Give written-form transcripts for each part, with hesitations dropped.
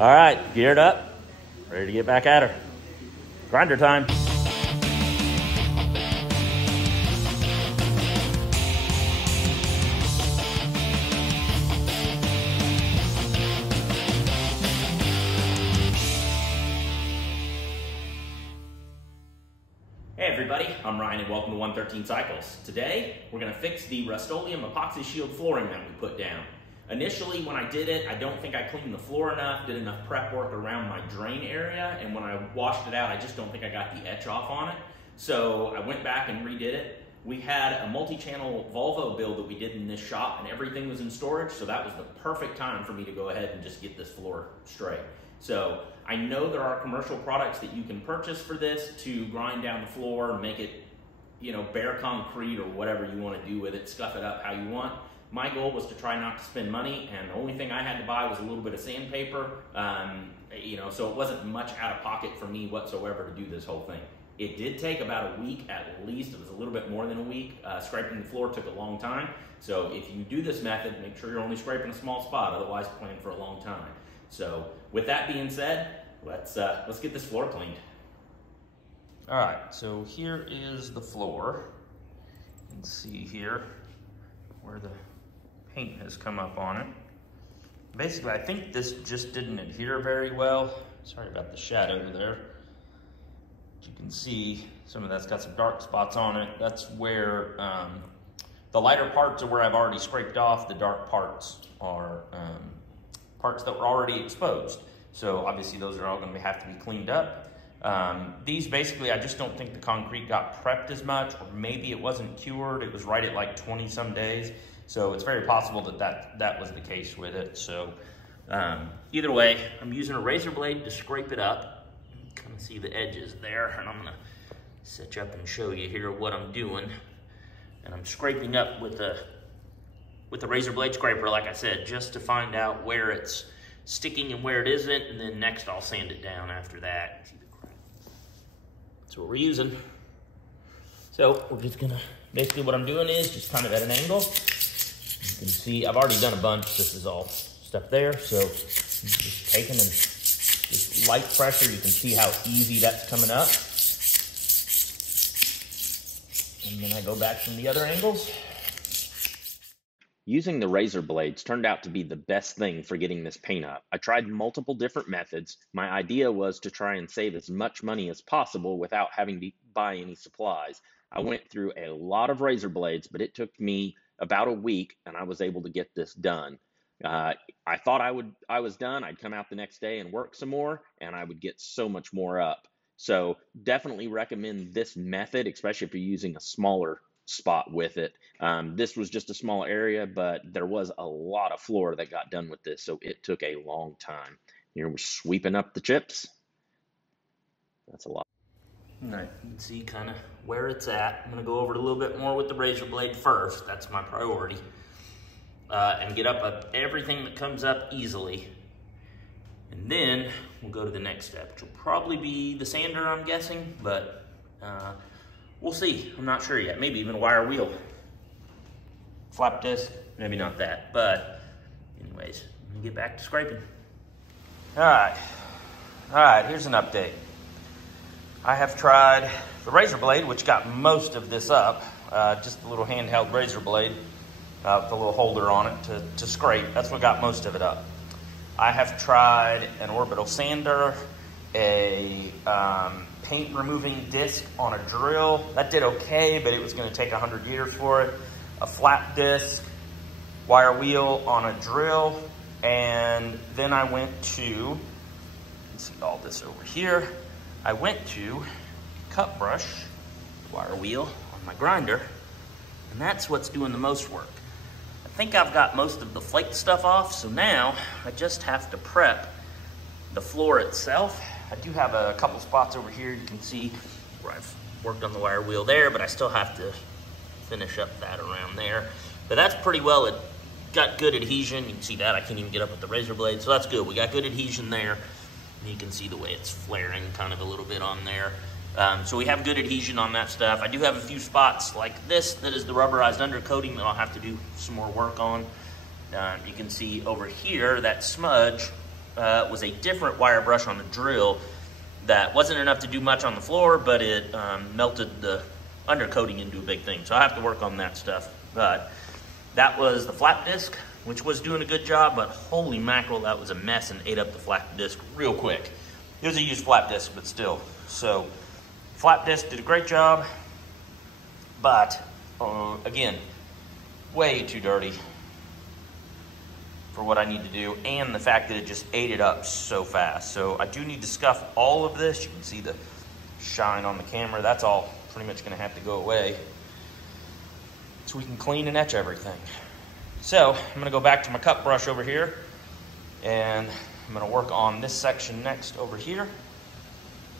All right, geared up, ready to get back at her. Grinder time. Hey everybody, I'm Ryan and welcome to 113 Cycles. Today, we're gonna fix the Rust-oleum Epoxyshield flooring that we put down. Initially, when I did it, I don't think I cleaned the floor enough, did enough prep work around my drain area, and when I washed it out, I just don't think I got the etch off on it. So I went back and redid it. We had a multi-channel Volvo build that we did in this shop, and everything was in storage, so that was the perfect time for me to go ahead and just get this floor straight. So I know there are commercial products that you can purchase for this to grind down the floor, make it, you know, bare concrete or whatever you want to do with it, scuff it up how you want. My goal was to try not to spend money, and the only thing I had to buy was a little bit of sandpaper, you know, so it wasn't much out of pocket for me whatsoever to do this whole thing. It did take about a week at least. It was a little bit more than a week. Scraping the floor took a long time. So if you do this method, make sure you're only scraping a small spot, otherwise plan for a long time. So with that being said, let's get this floor cleaned. All right, so here is the floor. You can see here where the paint has come up on it. Basically, I think this just didn't adhere very well. Sorry about the shadow there. You can see some of that's got some dark spots on it. That's where the lighter parts are where I've already scraped off. The dark parts are parts that were already exposed. So obviously those are all going to have to be cleaned up. These basically, I just don't think the concrete got prepped as much, or maybe it wasn't cured. It was right at like 20 some days. So it's very possible that was the case with it. So either way, I'm using a razor blade to scrape it up. Kind of see the edges there, and I'm gonna set you up and show you here what I'm doing. And I'm scraping up with a razor blade scraper, like I said, just to find out where it's sticking and where it isn't, and then next I'll sand it down after that. That's what we're using. So we're just gonna, basically what I'm doing is just kind of at an angle. You can see I've already done a bunch. This is all stuff there. So I'm just taking and just light pressure. You can see how easy that's coming up. And then I go back from the other angles. Using the razor blades turned out to be the best thing for getting this paint up. I tried multiple different methods. My idea was to try and save as much money as possible without having to buy any supplies. I went through a lot of razor blades, but it took me about a week and I was able to get this done. I thought I was done. I'd come out the next day and work some more, and I would get so much more up. So definitely recommend this method, especially if you're using a smaller spot with it. This was just a small area, but there was a lot of floor that got done with this, so it took a long time. Here we're sweeping up the chips. That's a lot. All right, you can see kind of where it's at. I'm gonna go over it a little bit more with the razor blade first. That's my priority. And get up everything that comes up easily. And then we'll go to the next step, which will probably be the sander, I'm guessing, but we'll see. I'm not sure yet. Maybe even a wire wheel. Flap disc, maybe not that, but anyways, I'm gonna get back to scraping. All right, here's an update. I have tried the razor blade, which got most of this up, just a little handheld razor blade with a little holder on it to scrape. That's what got most of it up. I have tried an orbital sander, a paint removing disc on a drill. That did okay, but it was gonna take 100 years for it. A flat disc, wire wheel on a drill, and then I went to, you can see all this over here, I went to cut brush, wire wheel on my grinder, and that's what's doing the most work. I think I've got most of the flake stuff off, so now I just have to prep the floor itself. I do have a couple spots over here you can see where I've worked on the wire wheel there, but I still have to finish up that around there. But that's pretty well, it got good adhesion. You can see that, I can't even get up with the razor blade, so that's good. We got good adhesion there. You can see the way it's flaring kind of a little bit on there. So we have good adhesion on that stuff. I do have a few spots like this that is the rubberized undercoating that I'll have to do some more work on. You can see over here that smudge was a different wire brush on the drill that wasn't enough to do much on the floor, but it melted the undercoating into a big thing. So I have to work on that stuff. But that was the flap disc, which was doing a good job, but holy mackerel, that was a mess and ate up the flap disc real quick. It was a used flap disc, but still. So flap disc did a great job, but again, way too dirty for what I need to do, and the fact that it just ate it up so fast. So I do need to scuff all of this. You can see the shine on the camera. That's all pretty much gonna have to go away so we can clean and etch everything. So I'm gonna go back to my cup brush over here, and I'm gonna work on this section next over here.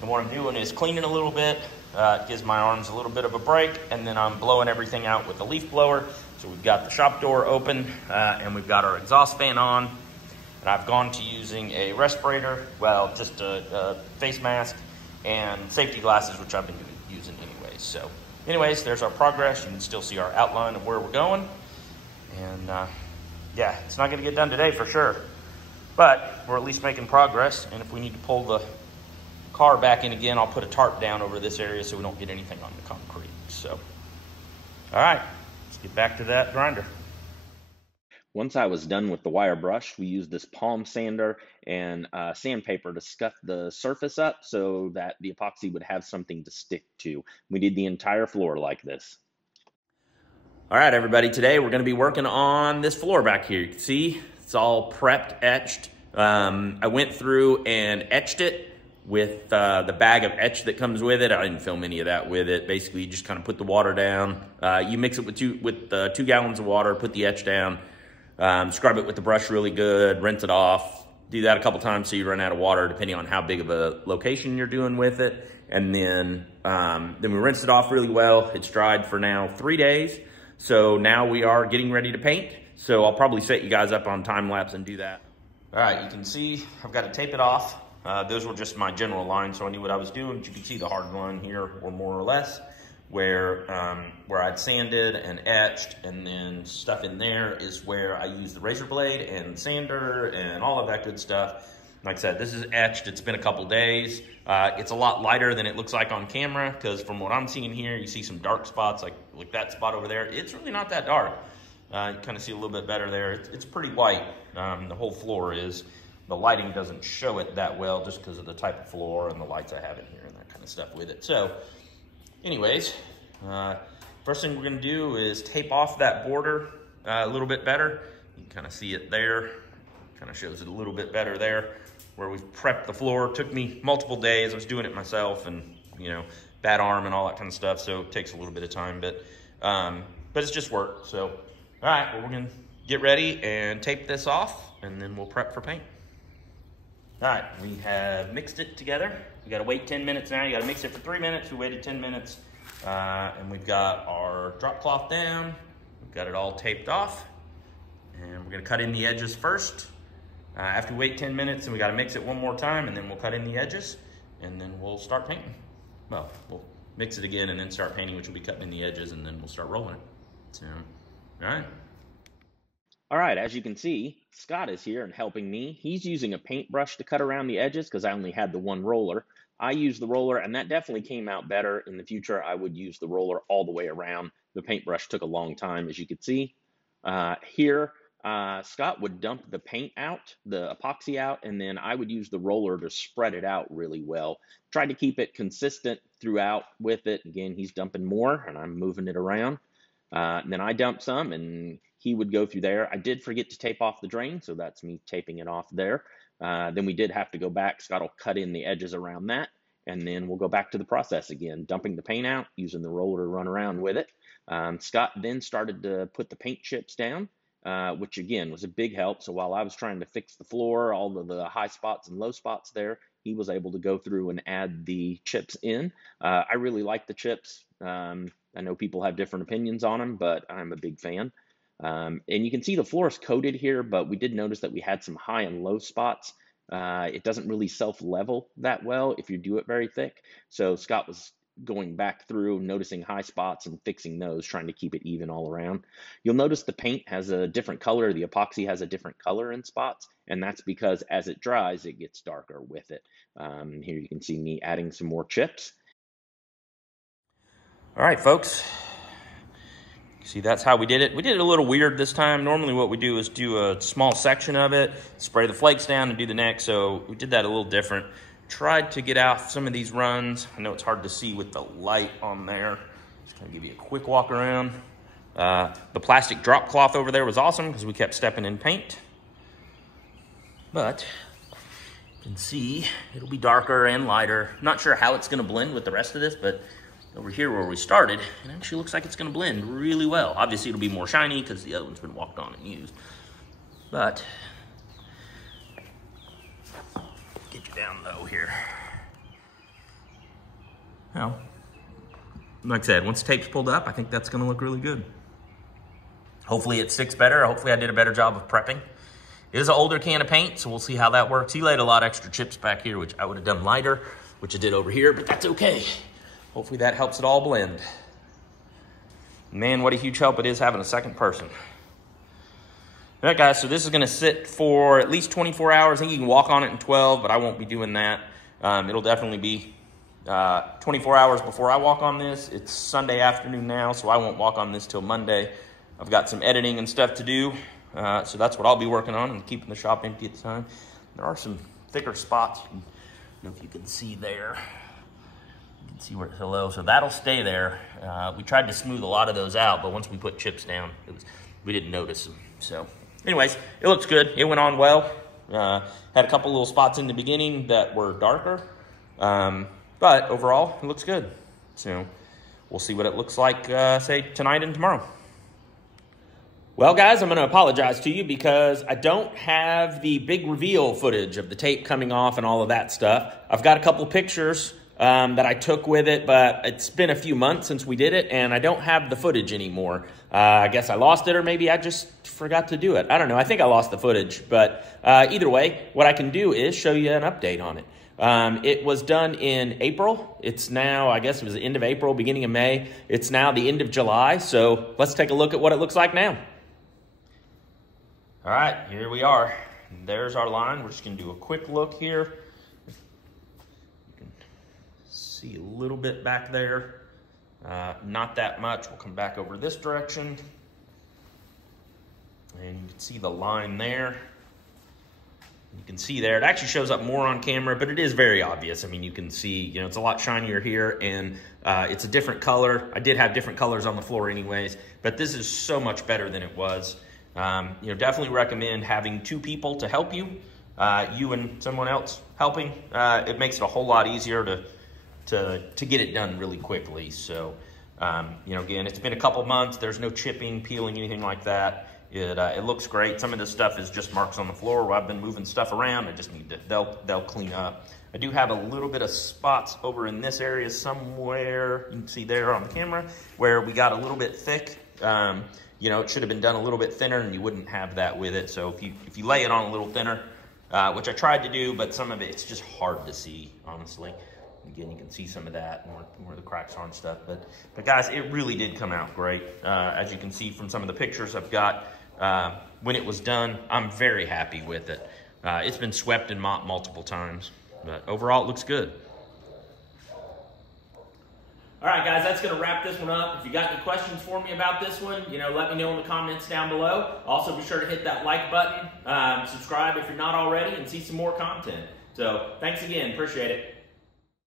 And what I'm doing is cleaning a little bit. It gives my arms a little bit of a break, and then I'm blowing everything out with the leaf blower. So we've got the shop door open, and we've got our exhaust fan on. And I've gone to using a respirator, well, just a face mask, and safety glasses, which I've been using anyways. So anyways, there's our progress. You can still see our outline of where we're going. And yeah, it's not gonna get done today for sure, but we're at least making progress. And if we need to pull the car back in again, I'll put a tarp down over this area so we don't get anything on the concrete. So, all right, let's get back to that grinder. Once I was done with the wire brush, we used this palm sander and sandpaper to scuff the surface up so that the epoxy would have something to stick to. We did the entire floor like this. All right, everybody, today we're gonna be working on this floor back here. You can see it's all prepped, etched. I went through and etched it with the bag of etch that comes with it. I didn't film any of that with it. Basically, you just kind of put the water down. You mix it with 2 gallons of water, put the etch down, scrub it with the brush really good, rinse it off. Do that a couple times so you run out of water, depending on how big of a location you're doing with it. And then we rinsed it off really well. It's dried for now 3 days. So now we are getting ready to paint. So I'll probably set you guys up on time lapse and do that. All right, you can see I've got to tape it off. Those were just my general lines, so I knew what I was doing. You can see the hard line here, or more or less, where I'd sanded and etched, and then stuff in there is where I use the razor blade and sander and all of that good stuff. Like I said, this is etched. It's been a couple days. It's a lot lighter than it looks like on camera, because from what I'm seeing here, you see some dark spots, like that spot over there. It's really not that dark. You kind of see a little bit better there. It's pretty white. The whole floor is. The lighting doesn't show it that well just because of the type of floor and the lights I have in here and that kind of stuff with it. So anyways, first thing we're gonna do is tape off that border a little bit better. You can kind of see it there. Kind of shows it a little bit better there where we've prepped the floor. It took me multiple days. I was doing it myself, and you know, bad arm and all that kind of stuff. So it takes a little bit of time, but it's just work. So, all right, well, we're gonna get ready and tape this off, and then we'll prep for paint. All right, we have mixed it together. We gotta wait 10 minutes now. You gotta mix it for 3 minutes. We waited 10 minutes. And we've got our drop cloth down. We've got it all taped off. And we're gonna cut in the edges first. After we wait 10 minutes, and we gotta mix it one more time, and then we'll cut in the edges, and then we'll start painting. Well, we'll mix it again and then start painting, which will be cutting in the edges, and then we'll start rolling it. So, all right. All right, as you can see, Scott is here and helping me. He's using a paintbrush to cut around the edges because I only had the one roller. I used the roller, and that definitely came out better. In the future, I would use the roller all the way around. The paintbrush took a long time, as you can see. Here, Scott would dump the paint out, the epoxy out, and then I would use the roller to spread it out really well. Tried to keep it consistent throughout with it. Again, he's dumping more, and I'm moving it around. And then I dumped some, and he would go through there. I did forget to tape off the drain, so that's me taping it off there. Then we did have to go back. Scott will cut in the edges around that, and then we'll go back to the process again, dumping the paint out, using the roller to run around with it. Scott then started to put the paint chips down, which again was a big help. So while I was trying to fix the floor, all of the high spots and low spots there, he was able to go through and add the chips in. I really like the chips. I know people have different opinions on them, but I'm a big fan. And you can see the floor is coated here, but we did notice that we had some high and low spots. It doesn't really self-level that well if you do it very thick. So Scott was going back through, noticing high spots and fixing those, trying to keep it even all around. You'll notice the paint has a different color, the epoxy has a different color in spots, and that's because as it dries, it gets darker with it. Here you can see me adding some more chips. All right, folks. See, that's how we did it. We did it a little weird this time. Normally what we do is do a small section of it, spray the flakes down, and do the next. So we did that a little different. Tried to get out some of these runs. I know it's hard to see with the light on there. Just gonna give you a quick walk around. The plastic drop cloth over there was awesome because we kept stepping in paint. But you can see it'll be darker and lighter. Not sure how it's gonna blend with the rest of this, but over here where we started, it actually looks like it's gonna blend really well. Obviously it'll be more shiny because the other one's been walked on and used. But, get you down low here. Well, like I said, once the tape's pulled up, I think that's gonna look really good. Hopefully it sticks better. Hopefully I did a better job of prepping. It is an older can of paint, so we'll see how that works. He laid a lot of extra chips back here, which I would have done lighter, which I did over here, but that's okay. Hopefully that helps it all blend. Man, what a huge help it is having a second person. All right, guys, so this is gonna sit for at least 24 hours. I think you can walk on it in 12, but I won't be doing that. It'll definitely be 24 hours before I walk on this. It's Sunday afternoon now, so I won't walk on this till Monday. I've got some editing and stuff to do, so that's what I'll be working on and keeping the shop empty at the time. There are some thicker spots. I don't know if you can see there. See where it's low, so that'll stay there. We tried to smooth a lot of those out, but once we put chips down, we didn't notice them. So anyways, it looks good. It went on well. Had a couple little spots in the beginning that were darker, but overall it looks good. So we'll see what it looks like, say tonight and tomorrow. Well, guys, I'm going to apologize to you because I don't have the big reveal footage of the tape coming off and all of that stuff. I've got a couple pictures that I took with it, but it's been a few months since we did it, and I don't have the footage anymore. I guess I lost it, or maybe I just forgot to do it. I don't know. I think I lost the footage, but either way, what I can do is show you an update on it. It was done in April. It's now, I guess it was the end of April, beginning of May. It's now the end of July, so let's take a look at what it looks like now. All right, here we are. There's our line. We're just going to do a quick look here. See a little bit back there, not that much. We'll come back over this direction, and you can see the line there. You can see there, it actually shows up more on camera, but it is very obvious. I mean, you can see, you know, it's a lot shinier here, and it's a different color. I did have different colors on the floor anyways, but this is so much better than it was. You know, definitely recommend having two people to help you, you and someone else helping. It makes it a whole lot easier to get it done really quickly. So, you know, again, it's been a couple months. There's no chipping, peeling, anything like that. It looks great. Some of this stuff is just marks on the floor where I've been moving stuff around. I just need to, they'll clean up. I do have a little bit of spots over in this area somewhere. You can see there on the camera where we got a little bit thick. You know, it should have been done a little bit thinner, and you wouldn't have that with it. So if you lay it on a little thinner, which I tried to do, but some of it's just hard to see, honestly. Again, you can see some of that, where the cracks are and stuff. But guys, it really did come out great. As you can see from some of the pictures I've got, when it was done, I'm very happy with it. It's been swept and mopped multiple times, but overall it looks good. All right, guys, that's going to wrap this one up. If you got any questions for me about this one, you know, let me know in the comments down below. Also, be sure to hit that like button, subscribe if you're not already, and see some more content. So, thanks again. Appreciate it.